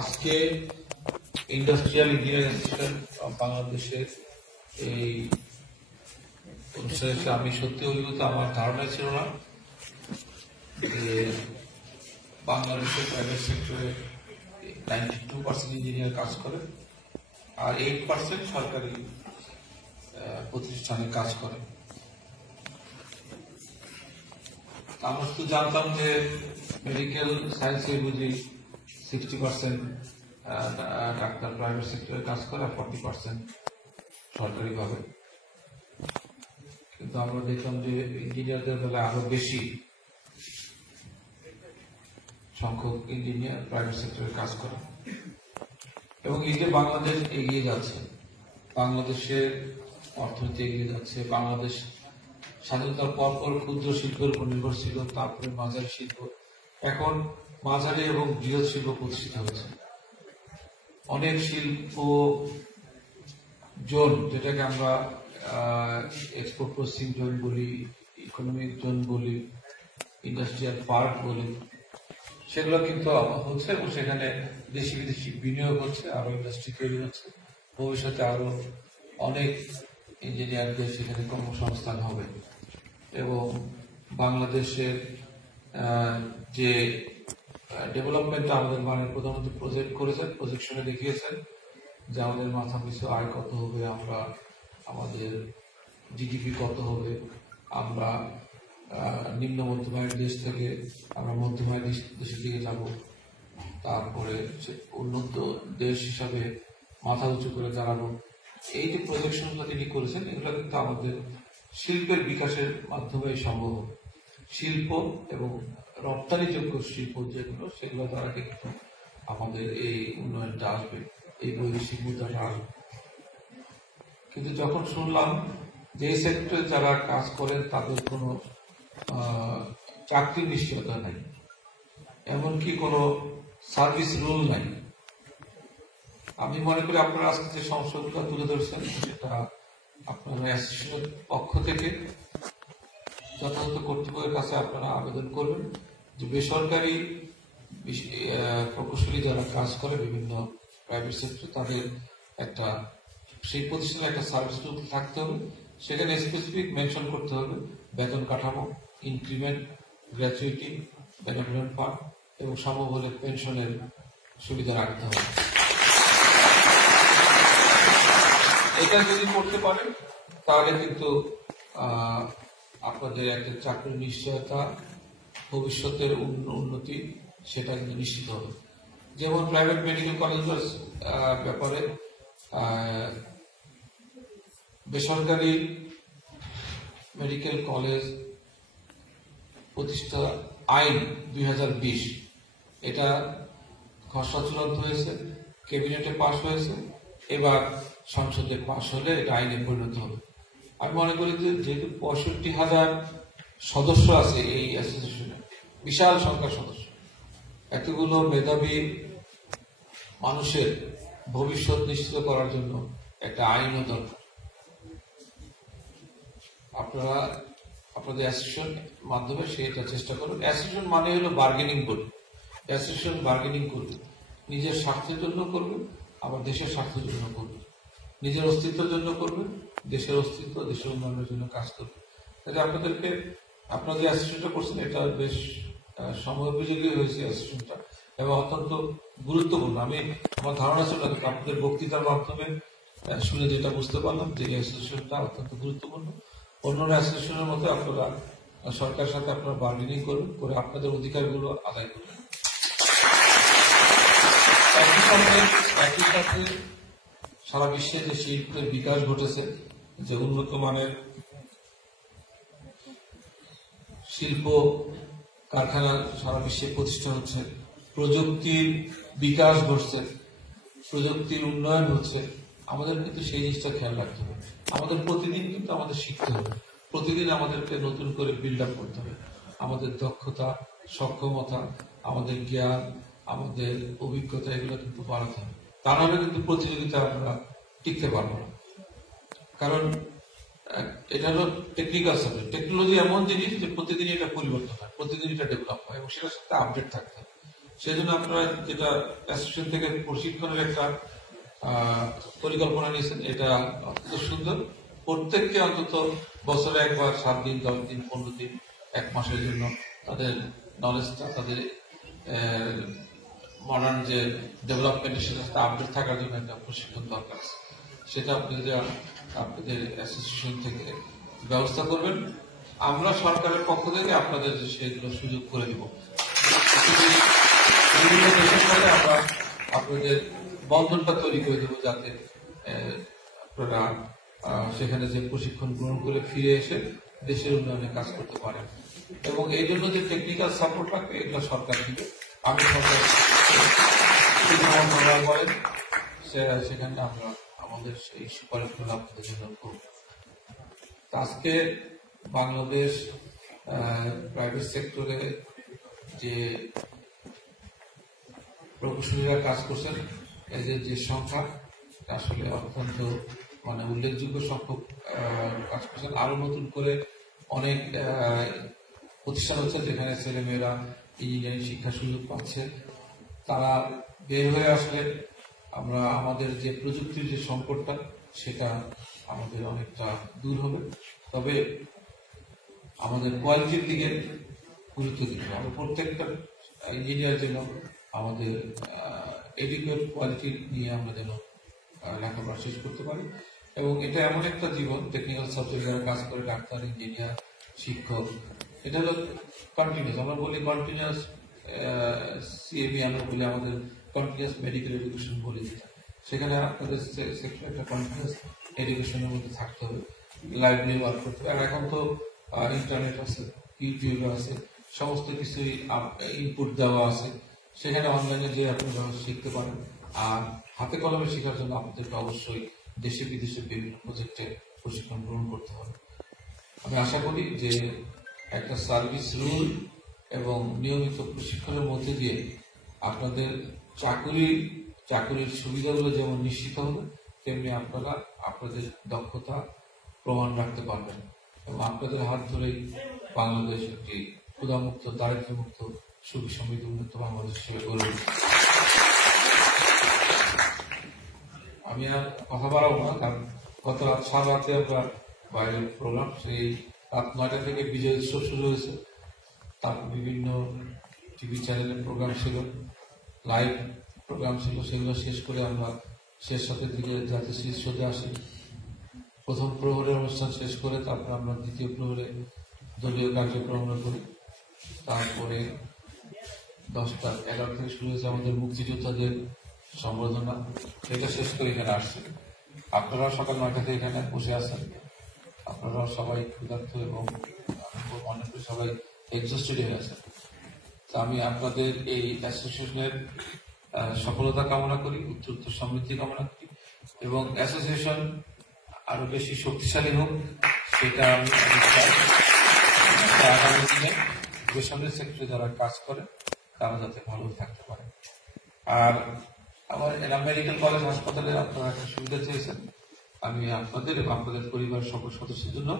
আজকে industrial engineering institution বাংলাদেশের এই অনুষ্ঠানে আমি সত্যি অভিভূত। আমার ধারণা ছিল না যে বাংলাদেশের প্রাইভেট সেক্টরে 92% ইঞ্জিনিয়ার কাজ করে আর 8% সরকারি প্রতিষ্ঠানে কাজ করে। আমরা শুধু জানতাম যে মেডিকেল সায়েন্সে বুঝি 60% ডাক্তার প্রাইভেট সেক্টরে কাজ করে আর 40% সরকারি ভাবে, কিন্তু আমরা দেখলাম যে ইঞ্জিনিয়ারদের বেলায় আরো বেশি সংখ্যক ইঞ্জিনিয়ার প্রাইভেট সেক্টরে কাজ করে। এবং এই যে বাংলাদেশ এগিয়ে যাচ্ছে, বাংলাদেশের অর্থনীতি এগিয়ে যাচ্ছে, বাংলাদেশ স্বাধীনতার পরপর ক্ষুদ্র শিল্পের উপর নির্ভর ছিল, তারপরে মাঝারি শিল্প, এখন মাঝারি এবং বৃহৎ শিল্প প্রতিষ্ঠিত হয়েছে। অনেক শিল্প জোন, যেটাকে আমরা এক্সপোর্ট প্রসেসিং জোন বলি, ইকোনমিক জোন বলি, ইন্ডাস্ট্রিয়াল পার্ক বলি, সেগুলো কিন্তু হচ্ছে এবং সেখানে দেশি বিদেশি বিনিয়োগ হচ্ছে, আরো ইন্ডাস্ট্রি তৈরি হচ্ছে। ভবিষ্যতে আরো অনেক ইঞ্জিনিয়ারদের সেখানে কর্মসংস্থান হবে। এবং বাংলাদেশের যে ডেভেলপমেন্টটা আমাদের মাননীয় প্রধানমন্ত্রী প্রজেক্ট করেছেন, প্রজেকশনে দেখিয়েছেন যে আমাদের মাথা পিছু আয় কত হবে, আমরা আমাদের জিডিপি কত হবে, আমরা নিম্ন মধ্যমায়ের দেশ থেকে আমরা মধ্যমায়ের দেশের দিকে যাব, তারপরে উন্নত দেশ হিসাবে মাথা উঁচু করে দাঁড়ানো। এই যে প্রজেকশনগুলো তিনি করেছেন, এগুলো কিন্তু আমাদের শিল্পের বিকাশের মাধ্যমে সম্ভব। শিল্প এবং রপ্তানিযোগ্য শিল্প যেগুলো, সেগুলো দ্বারা কিন্তু আমাদের এই উন্নয়নটা আসবে, এই বৈদেশিক মুদ্রাটা আসবে। কিন্তু যখন শুনলাম যে এই সেক্টরে যারা কাজ করেন তাদের কোনো চাকরির নিশ্চয়তা নাই, এমনকি কোনো সার্ভিস রুল নাই, আমি মনে করি আপনারা আজকে যে সমস্যাগুলো তুলে ধরেছেন সেটা আপনারা অ্যাসোসিয়েশনের পক্ষ থেকে যথাযথ কর্তৃপক্ষের কাছে আপনারা আবেদন করবেন যে বেসরকারি প্রকৌশলী যারা কাজ করে বিভিন্ন প্রাইভেট সেক্টর, তাদের একটা সেই প্রতিষ্ঠানে একটা সার্ভিস রুল থাকতে হবে। সেখানে স্পেসিফিক মেনশন করতে হবে বেতন কাঠামো, ইনক্রিমেন্ট, গ্র্যাচুইটি, বেনিফিট ফান্ড এবং সম্ভব হলে পেনশনের সুবিধা রাখতে হবে। এটা যদি করতে পারেন তাহলে কিন্তু আপনাদের একটা চাকরির নিশ্চয়তা, ভবিষ্যতের উন্নতি সেটা কিন্তু নিশ্চিত হবে। যেমন প্রাইভেট মেডিকেল কলেজের ব্যাপারে বেসরকারি মেডিকেল কলেজ প্রতিষ্ঠা আইন 2020 এটা খসড়া চূড়ান্ত হয়েছে, ক্যাবিনেটে পাশ হয়েছে, এবার সংসদে পাশ হলে এটা আইনে পরিণত হবে। আমি মনে করি যে যেহেতু 65,000 সদস্য আছে এই অ্যাসোসিয়েশনে, বিশাল সংখ্যার সদস্য, এতগুলো মেধাবী মানুষের ভবিষ্যৎ নিশ্চিত করার জন্য একটা আইনও দরকার। আপনারা আপনাদের অ্যাসোসিয়েশন মাধ্যমে সেটা চেষ্টা করুন। অ্যাসোসিয়েশন মানে হলো বার্গেনিং করবে, অ্যাসোসিয়েশন বার্গেনিং করবে, নিজের স্বার্থের জন্য করবে, আবার দেশের স্বার্থের জন্য করবে, নিজের অস্তিত্বের জন্য করবে, দেশের অস্তিত্ব, দেশের উন্নয়নের জন্য কাজ করবে। তাহলে আপনাদেরকে আপনারা যে অ্যাসোসিয়েশনটা করছেন এটা বেশ সময়োপযোগী হয়েছে অ্যাসোসিয়েশনটা এবং অত্যন্ত গুরুত্বপূর্ণ। আমি আমার ধারণা ছিল আপনাদের বক্তৃতার মাধ্যমে শুনে যেটা বুঝতে পারলাম যে এই অ্যাসোসিয়েশনটা অত্যন্ত গুরুত্বপূর্ণ। অন্যান্য অ্যাসোসিয়েশনের মধ্যে আপনারা সরকারের সাথে আপনারা বার্গেনিং করবেন, করে আপনাদের অধিকারগুলো আদায় করবেন। একই সাথে সারা বিশ্বে যে শিল্পের বিকাশ ঘটেছে, যে উন্নত মানের শিল্প কারখানা সারা বিশ্বে প্রতিষ্ঠা হচ্ছে, প্রযুক্তির বিকাশ ঘটছে, প্রযুক্তির উন্নয়ন হচ্ছে, আমাদের কিন্তু সেই জিনিসটা খেয়াল রাখতে হবে। আমাদের প্রতিদিন কিন্তু আমাদের শিখতে হবে, প্রতিদিন আমাদেরকে নতুন করে বিল্ড আপ করতে হবে, আমাদের দক্ষতা, সক্ষমতা, আমাদের জ্ঞান, আমাদের অভিজ্ঞতা এগুলো কিন্তু বাড়াতে হবে। তা নাহলে কিন্তু প্রতিযোগিতা আমরা টিকতে পারবো না। কারণ এটা হলো টেকনিক্যাল সাবজেক্ট। টেকনোলজি এমন জিনিস যে প্রতিদিন এটা পরিবর্তন হয়, প্রতিদিন এটা ডেভেলপ হয় এবং সেটার সাথে আপডেট থাকতে হবে। সেজন্য আপনারা যেটা অ্যাসোসিয়েশন থেকে প্রশিক্ষণের একটা পরিকল্পনা নিয়েছেন, এটা অত্যন্ত সুন্দর। প্রত্যেককে অন্তত বছরে একবার 7 দিন, 10 দিন, 15 দিন, 1 মাসের জন্য তাদের নলেজটা, তাদের মডার্ন যে ডেভেলপমেন্টের সাথে আপডেট থাকার জন্য একটা প্রশিক্ষণ দরকার আছে। সেটা আপনাদের অ্যাসোসিয়েশন থেকে ব্যবস্থা করবেন। আমরা সরকারের পক্ষ থেকে আপনাদের সেগুলো সুযোগ করে দিব। বিভিন্ন দেশের সাথে আমরা আপনাদের বন্ধনটা তৈরি করে দেবো, যাতে আপনারা সেখানে যে প্রশিক্ষণ গ্রহণ করে ফিরে এসে দেশের উন্নয়নে কাজ করতে পারেন। এবং এই জন্য যে টেকনিক্যাল সাপোর্ট লাগবে, এগুলো সরকার দিবে। আমি সরকার করেন সেখানে আমরা আমাদের সেই সুপারিশগুলো আপনাদের জন্য করব। আজকে বাংলাদেশ প্রাইভেট সেক্টরে যে প্রকৌশলীরা কাজ করছেন, এদের যে সংখ্যা আসলে অত্যন্ত উল্লেখযোগ্য সংখ্যক কাজ করছেন। আরো নতুন করে অনেক প্রতিষ্ঠান হচ্ছে যেখানে ছেলেমেয়েরা ইঞ্জিনিয়ারিং শিক্ষার সুযোগ পাচ্ছে। তারা বের হয়ে আসলে আমরা আমাদের যে প্রযুক্তির যে সংকটটা, সেটা আমাদের অনেকটা দূর হবে। তবে আমাদের কোয়ালিটির দিকে গুরুত্ব দিতে হবে। প্রত্যেকটা ইঞ্জিনিয়ার যেন আমাদের এডুকেট কোয়ালিটি নিয়ে আমরা যেন লেখাপড়া শেষ করতে পারি। এবং এটা এমন একটা জীবন, টেকনিক্যাল সাবজেক্ট যারা কাজ করে, ডাক্তার, ইঞ্জিনিয়ার, শিক্ষক, এটা হলো কন্টিনিউস। আমরা বলি কন্টিনিউস সিএবি, আমরা বলি আমাদের কন্টিনিউস মেডিকেল এডুকেশন বলি যেটা, সেখানে আপনাদের সেক্টর একটা কন্টিনিউস এডুকেশনের মধ্যে থাকতে হবে, লাইব্রেরি ওয়ার্ক করতে হবে। আর এখন তো ইন্টারনেট আছে, ইউটিউব আছে, সমস্ত কিছুই ইনপুট দেওয়া আছে, সেখানে অনলাইনে যে আপনারা শিখতে পারেন। আর হাতে কলমে শেখার জন্য আপনাদেরকে অবশ্যই দেশে বিদেশে বিভিন্ন প্রজেক্টে প্রশিক্ষণ গ্রহণ করতে হবে। আমি আশা করি যে একটা সার্ভিস রুল এবং নিয়মিত প্রশিক্ষণের মধ্যে দিয়ে আপনাদের চাকুরির সুবিধাগুলো যেমন নিশ্চিত হবে, তেমনি আপনারা আপনাদের দক্ষতা প্রমাণ রাখতে পারবেন। এবং আপনাদের হাত ধরেই বাংলাদেশ একটি ক্ষুধামুক্ত, দারিদ্র্যমুক্ত, সুখী সমৃদ্ধ উন্নত বাংলাদেশ হিসেবে গড়ে উঠবে। আমি আর কথা বাড়াবো না, কারণ গত রাত 7 রাতে আমরা বাইরের প্রোগ্রাম, সেই রাত 9টা থেকে বিজয় উৎসব শুরু হয়েছে। তারপর বিভিন্ন টিভি চ্যানেলের প্রোগ্রাম ছিল, লাইভ প্রোগ্রাম ছিল, সেগুলো শেষ করে আমরা শেষ রাতের দিকে জাতীয় শীর্ষে আসি। প্রথম প্রহরের অনুষ্ঠান শেষ করে তারপর আমরা দ্বিতীয় প্রহরে দলীয় কার্যক্রম আমরা করি। তারপরে 10টা 11 থেকে শুরু হয়েছে আমাদের মুক্তিযোদ্ধাদের সম্বর্ধনা, সেটা শেষ করে এখানে আসছে। আপনারা সকাল 9টা থেকে এখানে বসে আছেন। আপনারা সবাই ক্ষুধার্ত এবং অনেক সবাই এক্সস্টেড হয়ে আছেন। তা আমি আপনাদের এই অ্যাসোসিয়েশনের সফলতা কামনা করি, উত্তরোত্তর সমৃদ্ধি কামনা করি, এবং অ্যাসোসিয়েশন আরো বেশি শক্তিশালী হোক, সেটা আমি আগামী দিনে বেসরকারি সেক্টরে যারা কাজ করে তারা যাতে ভালো থাকতে পারে। আর আমার এনাম মেডিকেল কলেজ হাসপাতালে আপনারা একটা সুবিধা চেয়েছেন, আমি আপনাদের এবং আপনাদের পরিবারের সকল সদস্যের জন্য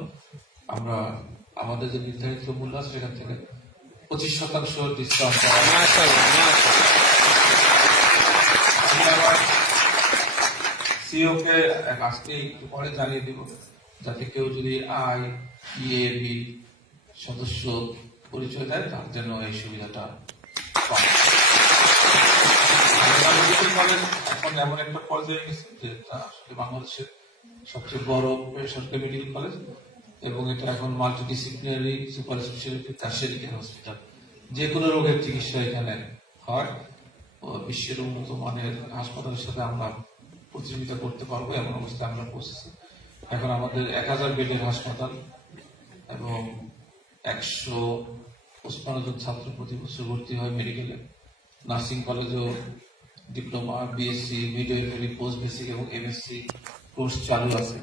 আমরা আমাদের যে নির্ধারিত মূল্য আছে সেখান থেকে 25% ডিসকাউন্ট সিও কে আজকে একটু পরে জানিয়ে দিব, যাতে কেউ যদি IEAB সদস্য পরিচয় দেয় তার জন্য এই সুবিধাটা পায়। এখন এমন একটা পর্যায়ে গেছে যে আসলে বাংলাদেশের সবচেয়ে বড় বেসরকারি মেডিকেল কলেজ, এবং এটা এখন multidisciplinary super speciality tertiary care hospital. যে কোনো রোগের চিকিৎসা এখানে হয়। বিশ্বের উন্নত মানের হাসপাতালের সাথে আমরা প্রতিযোগিতা করতে পারবো, এমন অবস্থায় আমরা পৌঁছেছি। এখন আমাদের 1000 বেডের হাসপাতাল এবং 155 জন ছাত্র প্রতি বছর ভর্তি হয় মেডিকেলে। নার্সিং কলেজেও diploma, BSc, midwifery, post basic এবং MSc কোর্স চালু আছে।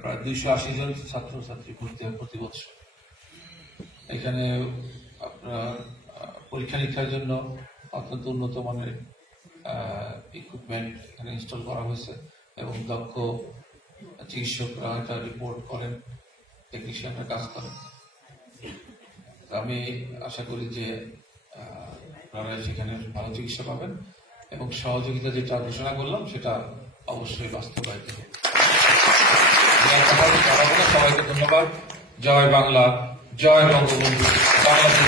প্রায় 280 জন ছাত্রছাত্রী ভর্তি হয় প্রতি বছর। এখানে আপনার পরীক্ষা নিরীক্ষার জন্য অত্যন্ত উন্নত মানের ইকুইপমেন্ট এখানে ইনস্টল করা হয়েছে, এবং দক্ষ চিকিৎসকরা এটা রিপোর্ট করেন, টেকনিশিয়ানরা কাজ করেন। আমি আশা করি যে আপনারা সেখানে ভালো চিকিৎসা পাবেন এবং সহযোগিতা যেটা ঘোষণা করলাম সেটা অবশ্যই বাস্তবায়িত হবে। সবাইকে ধন্যবাদ। জয় বাংলা, জয় বঙ্গবন্ধু, বাংলাদেশ।